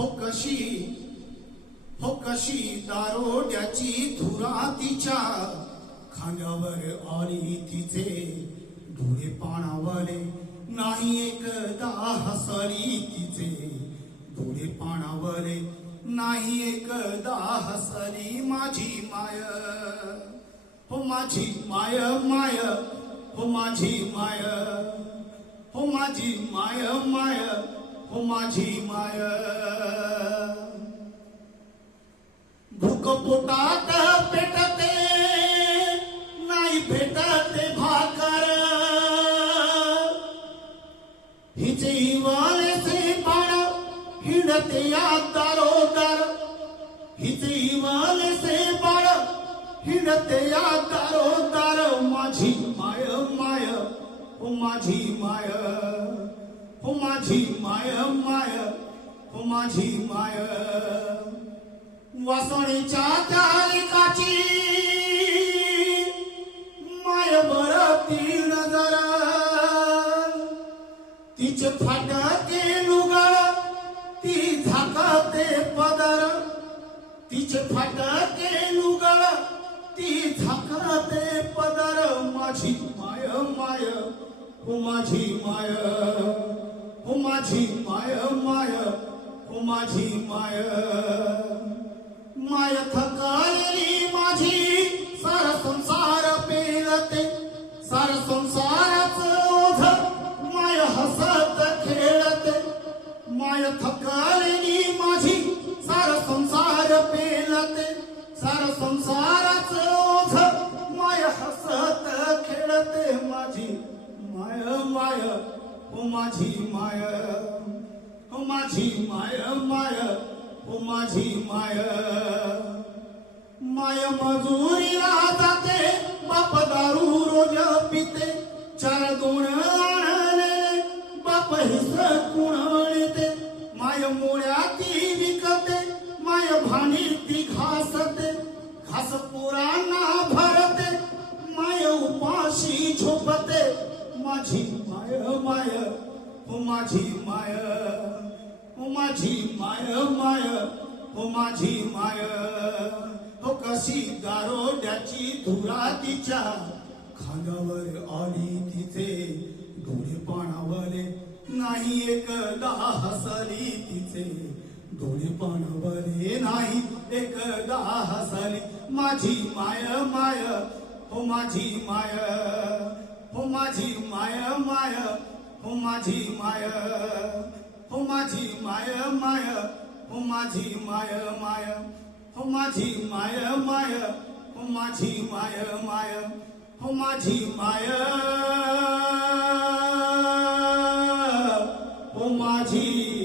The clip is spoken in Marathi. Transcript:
हो कशी हो कशी दारोड्याची धुरा तिच्या खांद्यावर आली तिचे. डोळे पाणावले नाही एकदा हसली तिचे. डोळे पाणावले नाही एकदा हसली माझी माय. हो माझी माय माय. हो माझी माय. हो माझी माय माय. हो माझी माय. भूक पोटात पेटते नाही भेटते भाकर. हिचे इवालेचे पाड हिंडते या दारोदार हिचे इवालेचे बाळ हिंडते या दारोदार माझी माय माय हो माझी माय. हो माझी माय माय हो माझी माय. वासणीच्या त्या माय बर ती नजर. तिचे फाटते लुगळ ती झाकते पदर. तिचे फाटते लुगळ ती झाकते पदर. माझी माय माय हो माझी माय. माझी माय माय हो माझी माय. माय थकालेली माझी सार संसार पेलते. सार संसाराच ओझ माय हसत खेळते. माय थकालेली माझी सार संसार पेलते. सार संसाराच हो माझी माय हो माझी माय माय हो माझी माय. माय मजुरीला जाते बाप दारू रोज पिते चार गुण आणले बाप हिस येते माय मोळ्या ती विकते माय भाणी ती घासते घास पुराणा भरते माय उपाशी झोपते माझी माय माय ओ माझी माय ओ माझी माय माय ओ माझी माय. ओ कशी दारोड्याची धुरा तिच्या खांद्यावर आली तिथे डोळे पाणावर नाही एकदा हसली तिचे डोळे पाणावर नाही एकदा हसली. माझी माय माय हो माझी माय हो माझी माय हो माझी माय हो माझी माय माय हो माझी माय माय. हो माझी माय माय हो माझी माय माय. हो माझी माय हो माझी